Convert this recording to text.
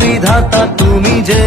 বিধাতা তুমি যে